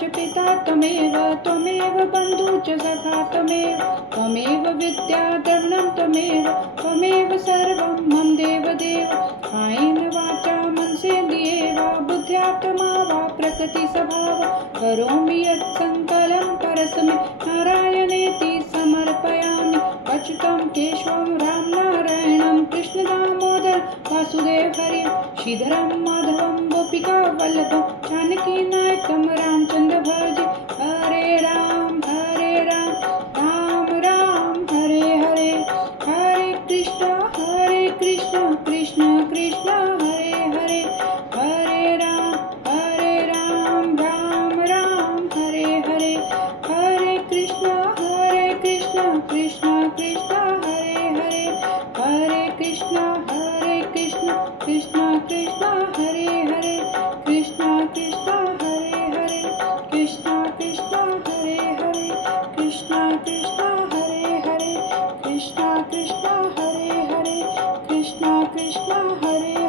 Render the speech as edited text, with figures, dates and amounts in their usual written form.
च पिता त्वमेव त्वमेव बन्धु च सखा त्वमेव त्वमेव विद्या द्रविणं त्वमेव त्वमेव सर्वं मम देवदेव कायेन वाचा मनसेन्द्रियैर्वा बुद्ध्यात्मा वा प्रकृतिस्वभाव करोमि यत्सङ्कलं परस्मै नारायणेति समर्पयामि अच्युतं केशवं रामनारायणं कृष्णदामोदर वासुदेव हरि श्रीधरं माधवं गोपिका वल्लभं जानकीनायकं रामचन्द्र भज हरे राम राम राम हरे हरे हरे कृष्ण कृष्ण कृष्ण हरे हरे हरे राम राम राम हरे हरे हरे कृष्ण कृष्ण कृष्ण हरे हरे हरे कृष्ण कृष्ण कृष्ण हरे हरे कृष्ण हरे हरे कृष्ण हरे हरे कृष्ण हरे हरे कृष्ण हरे हरे कृष्ण हरे